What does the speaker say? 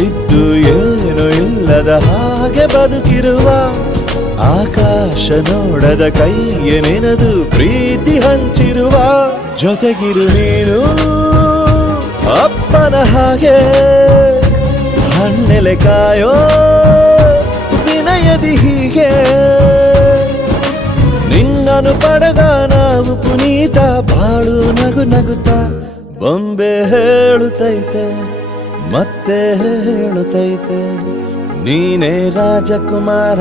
ಇದ್ದು ಏನು ಇಲ್ಲದ ಹಾಗೆ ಬದುಕಿರುವ ಆಕಾಶ ನೋಡದ ಕೈಯ ನೆನೆದು ಪ್ರೀತಿ ಹಂಚಿರುವ ಜೊತೆಗಿರು ನೀನು ಅಪ್ಪನ ಹಾಗೆ ಹಣ್ಣೆಲೆ ಕಾಯೋ ವಿನಯದಿ ಹೀಗೆ ನಿನ್ನನು ಪಡೆದ ನಾವು ಪುನೀತ ಬಾಳು ನಗು ನಗುತ್ತಾ ಬೊಂಬೆ ಹೇಳುತ್ತೈತೆ ಮತ್ತೆ ಹೇಳುತ್ತೈತೆ ನೀನೇ ರಾಜಕುಮಾರ.